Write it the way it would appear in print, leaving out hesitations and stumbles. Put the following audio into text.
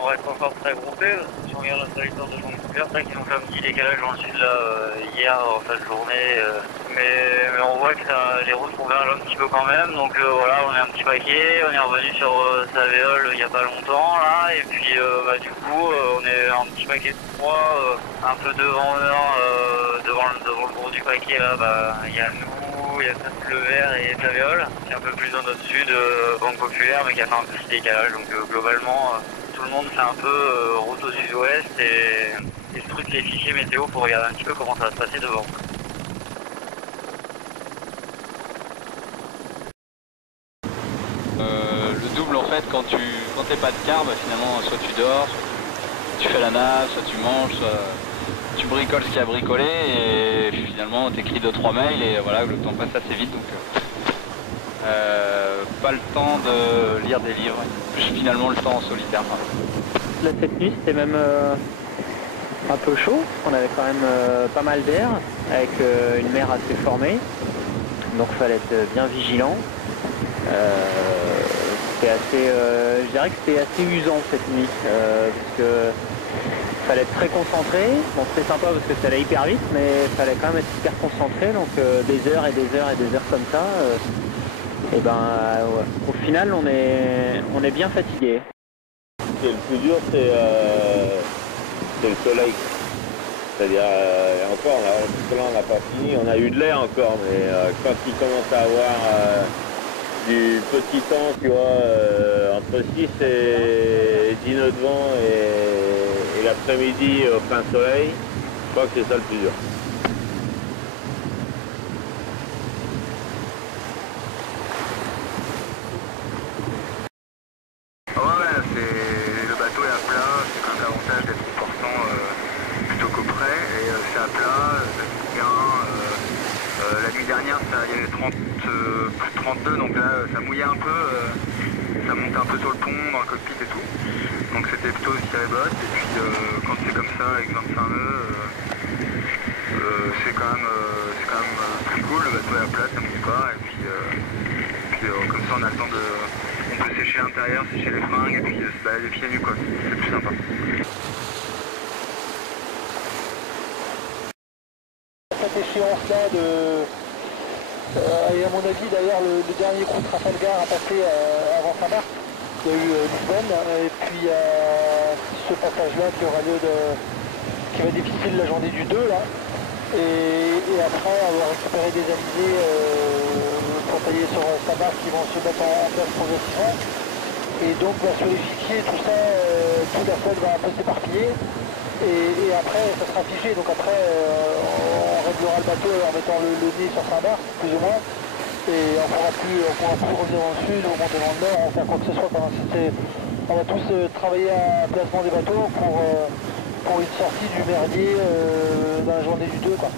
On reste encore très groupés. Si on regarde la trajectoire de Vancouver, c'est vrai qu'ils ont fait un petit décalage dans le sud là, hier en fin de journée. Mais on voit que les routes convergent un petit peu quand même. Donc voilà, on est un petit paquet. On est revenu sur Savéole il n'y a pas longtemps là. Et puis du coup, on est un petit paquet de trois, un peu devant devant le gros du paquet là. Il y a nous, il y a peut-être le Vert et Savéole. C'est un peu plus dans notre sud, Banque Populaire, mais qui a fait un petit décalage. Donc globalement, tout le monde fait un peu route au sud-ouest et scrute les fichiers météo pour regarder un petit peu comment ça va se passer devant. Le double en fait quand t'es pas de car, finalement soit tu dors, soit tu fais la nage, soit tu manges, soit tu bricoles ce qu'il y a à bricoler et finalement t'écris 2-3 mails et voilà, le temps passe assez vite donc pas le temps de lire des livres, plus finalement le temps en solitaire. Là cette nuit c'était même un peu chaud, on avait quand même pas mal d'air avec une mer assez formée, donc il fallait être bien vigilant. C'était assez, je dirais que c'était assez usant cette nuit, parce que fallait être très concentré. Bon, c'était sympa parce que ça allait hyper vite, mais il fallait quand même être hyper concentré, donc des heures et des heures et des heures comme ça. Et ouais. Au final, on est bien fatigué. Le plus dur, c'est le soleil. C'est-à-dire, encore, là, on n'a pas fini, on a eu de l'air encore, mais quand il commence à avoir du petit temps, tu vois, entre 6 et 10 nœuds de vent et l'après-midi au plein soleil, je crois que c'est ça le plus dur. Le bateau est à plat, c'est quand même l'avantage d'être portant plutôt qu'auprès, et c'est à plat, ça se bien. La nuit dernière, il y avait plus de 32, donc là ça mouillait un peu, ça montait un peu sur le pont, dans le cockpit et tout. Donc c'était plutôt aussi à les bottes, et puis quand c'est comme ça avec 25 nœuds, c'est quand même très cool, le bateau est à plat, ça mouille pas, et puis comme ça on a le temps de... On peut sécher l'intérieur, sécher les fringues et puis se balader pieds nus quoi, c'est plus sympa. Cette échéance-là et à mon avis d'ailleurs le dernier coup de Trafalgar a passé avant Saint-Marc, il y a eu Lisbonne et puis ce passage-là qui aura lieu qui va être difficile la journée du 2 là. Et après on va récupérer des alizés pour tailler sur Saint-Marc qui vont se mettre en place progressivement. Et donc sur les fichiers, tout ça, tout la flotte va un peu s'éparpiller. Et après ça sera figé, donc après on réglera le bateau en mettant le nez sur Saint-Marc, plus ou moins. Et on pourra plus revenir dans le sud ou monter dans le nord, faire quoi que ce soit. On va tous travailler à placement des bateaux pour une sortie du merdier dans la journée du 2 quoi.